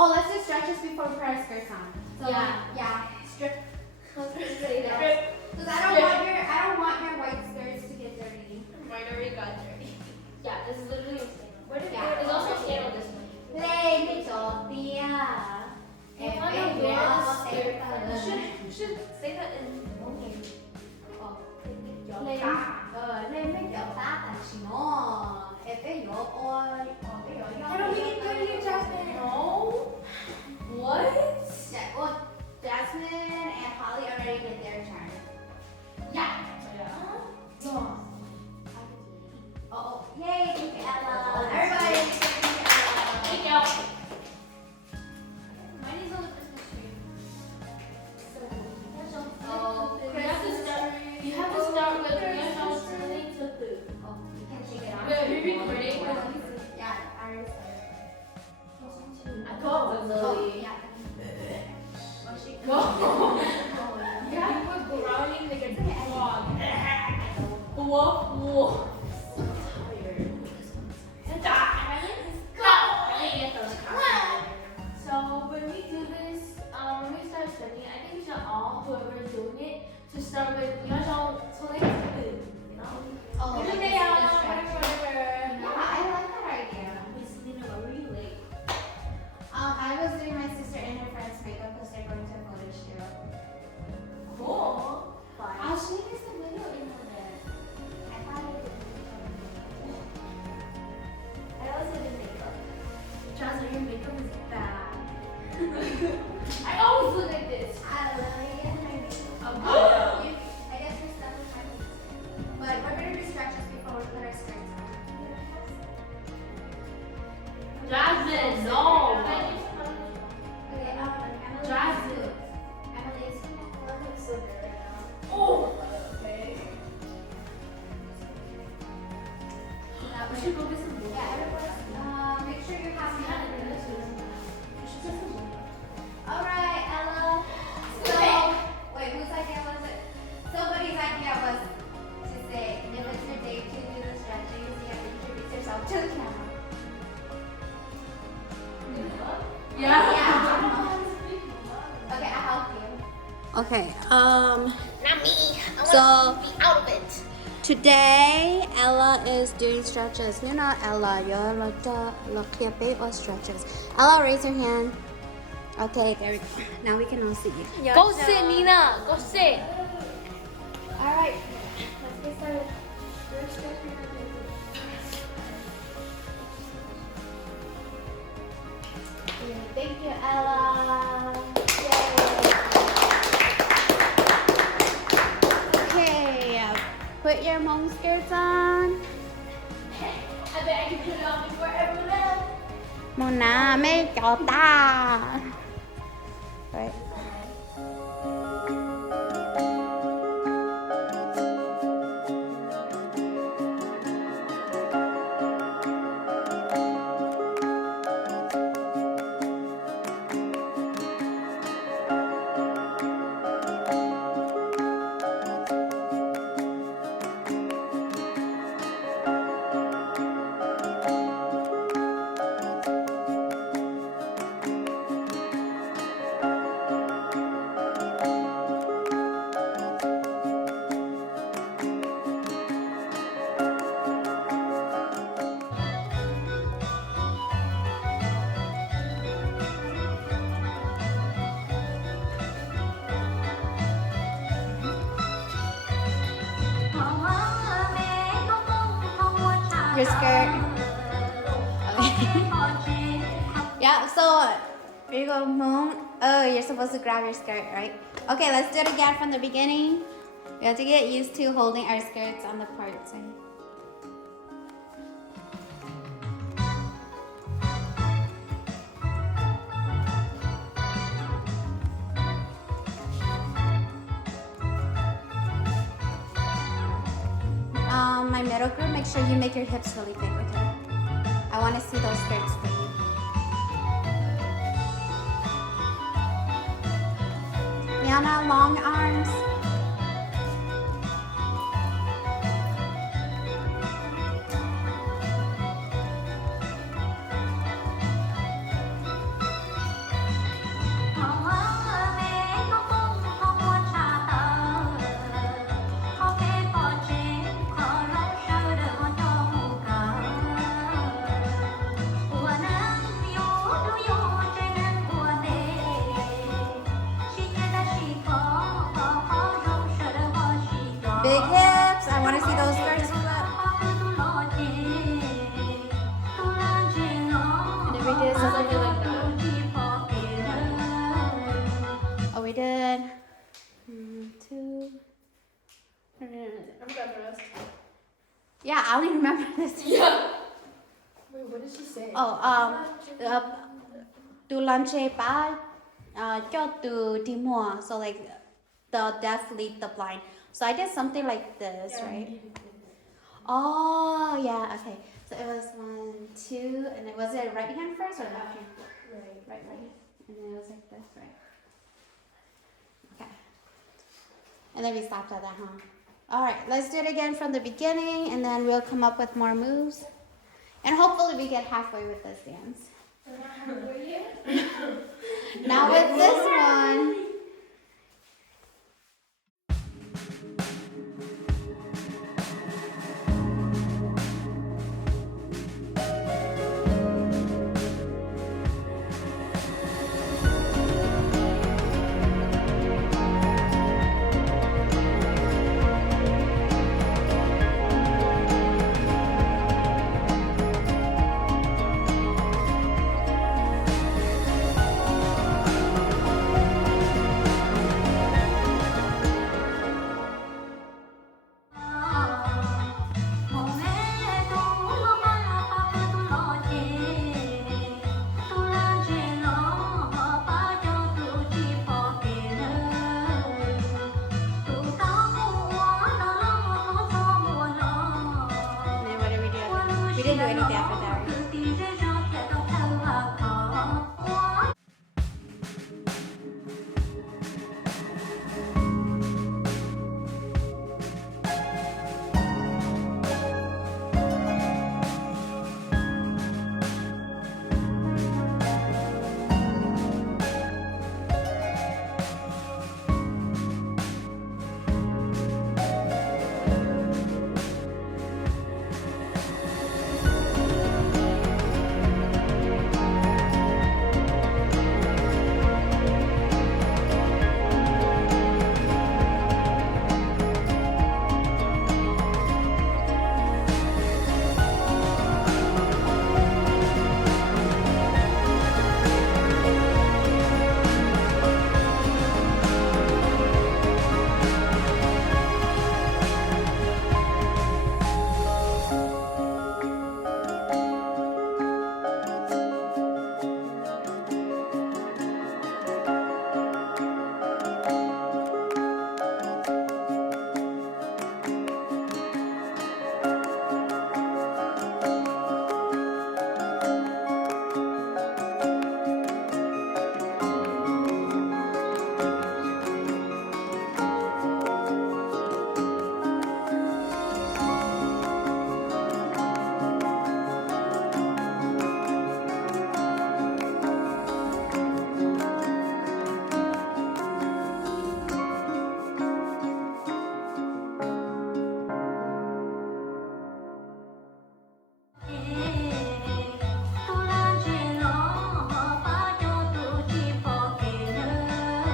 Oh, let's do stretches before we put our skirts on. So yeah, strip. Because I don't want your white skirts to get dirty. Mine already got dirty. Yeah, this is literally a stain. There's also a stain on this one. Play Mitopia. You should say that in Mongolian. Lên với kiểu ta tại chỉ nó em bé nhỏ ôi bé nhỏ I don't think it's good, you Jasmine. No. What? Yeah, well, Jasmine and Holly already did their turn. Yeah. Oh, yay! Thank you, Ella. Everybody, Thank you. Mine is on the Christmas tree. Oh, You have to start with Niam Leej Ntxhais. Oh, you can take it off. Wait, are you recording? Yeah, I already started. I told Oh, yeah. Go. Yeah, we're growling like a dog. Woof, woof. So when we do this, when we start stretching, I think we should all, whoever is doing it, to start with you know? Oh, Good like day, a Ella. stretch. Whatever. Yeah, I like that idea. We're really late. I was doing my sister and her friend's makeup because they're going to a photo shoot. Cool. I'll show you guys the video in a bit. I thought it would I also did makeup. Jasmine, your makeup is bad. I always look like this. I literally get my makeup. Oh. I guess we're stuck with my sister. But we're going to do stretches before we put our skirts on. Jasmine, no. Okay, Emily. Jasmine. Emily's. Oh. Okay. That We way. should go get some food. Yeah, everyone. Make sure you're happy. Alright, Ella. So, wait, whose idea was it? Somebody's idea was to say, if it's your day to do the stretching, you have to introduce yourself to the camera. Yeah. Okay, I'll help you. Okay, Not me. so Be out of it. today Ella is doing stretches. You know Ella, you're hlwb or stretches. Ella, raise your hand. Okay, there we go. Now we can all see you. Go sit, Nina. Go sit. Alright, let's get started. Thank you, Ella. Yay. Okay, put your mom skirts on. I bet I can put it on before everyone else. Mona, make your ta. Right. Your skirt. Okay. Yeah, so here you go, Moon. Oh, you're supposed to grab your skirt, right? Okay, let's do it again from the beginning. We have to get used to holding our skirts on the parts. My middle group, make sure you make your hips really big, okay? I want to see those skirts for you. Rihanna, long arms. 2. I forgot the rest. Yeah, I only remember this. Yeah. Wait, what did she say? Tu làm chê ba cho tu đi mua. So like the deaf lead the blind. So I did something like this, Yeah, right? you did this. Oh yeah, okay. So it was 1, 2, and it was it right hand first or left hand? Right. And then it was like this, right? Okay. And then we stopped at that, huh? Alright, let's do it again from the beginning, and then we'll come up with more moves. And hopefully we get halfway with this dance. Now with this one. We didn't do anything after that, right?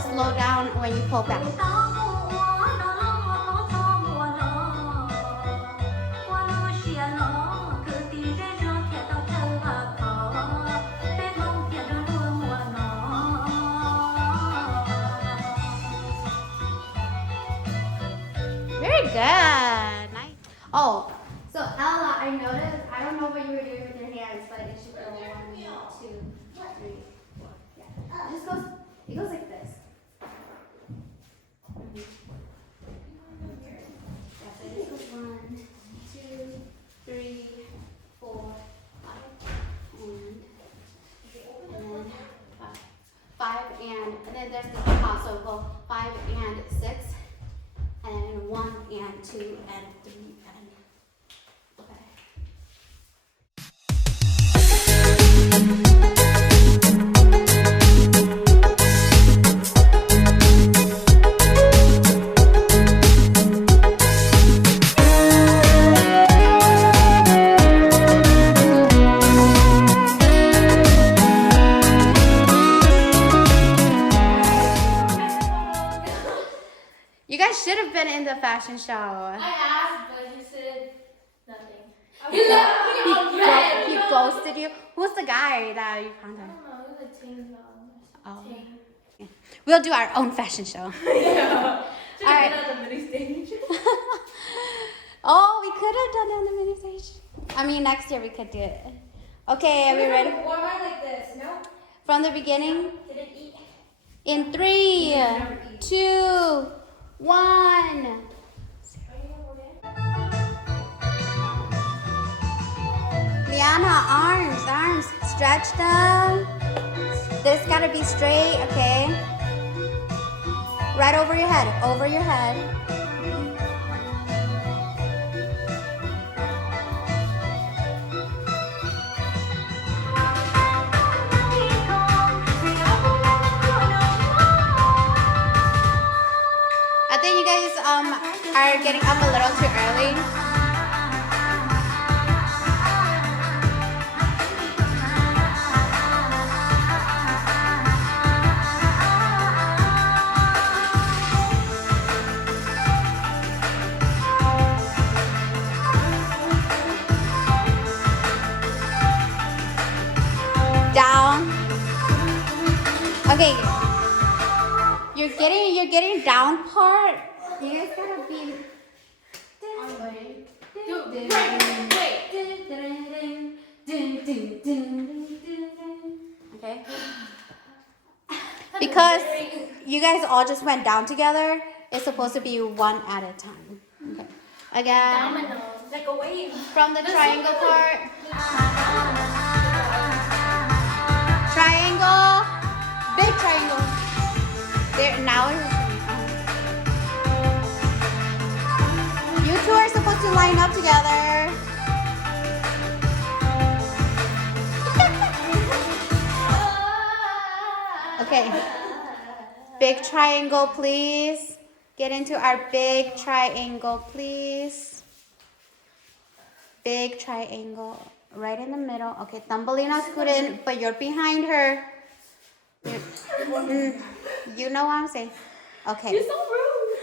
Slow down when you pull back. Very good. Nice. Oh, so Ella, I noticed, I don't know what you were doing with your hands, but it should go 1, 2, 3, 4. Yeah. It goes like this. Yeah, so it goes 1, 2, 3, 4, 5, and then 5, and then there's the top, so go 5 and 6. And 1 and 2 and 3 and okay. You guys should have been in the fashion show. I asked, but he said nothing. He ghosted you. Who's the guy that you I contacted? don't know, it was a Ting. Oh. Yeah. We'll do our own fashion show. Yeah. Should All have right. been on the mini stage. Oh, we could have done it on the mini stage. I mean, next year we could do it. Okay, are we ready? Why am I like this? No. From the beginning? Didn't eat. In 3, 2, 1. Liana, arms, stretch them. This gotta be straight, okay? Right over your head, over your head. I think you guys are getting up a little too early. Down. Okay. You're getting down part. You guys gotta be. Okay. Because you guys all just went down together, it's supposed to be one at a time. Okay. Again. Domino. Like a wave. From the triangle part. Triangle. Big triangle. There now. You two are supposed to line up together. Okay. Big triangle, please. Get into our big triangle, please. Big triangle. Right in the middle. Okay, Thumbelina couldn't, but you're behind her. You know what I'm saying. Okay. You're so rude.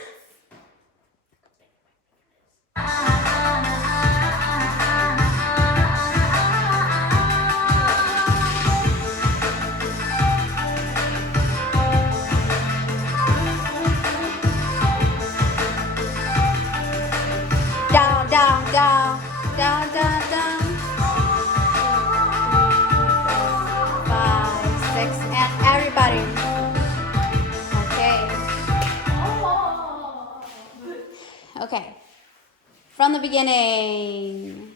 Down, down, down, down, down, down. 5, 6, and everybody. Okay. Oh. Okay. From the beginning.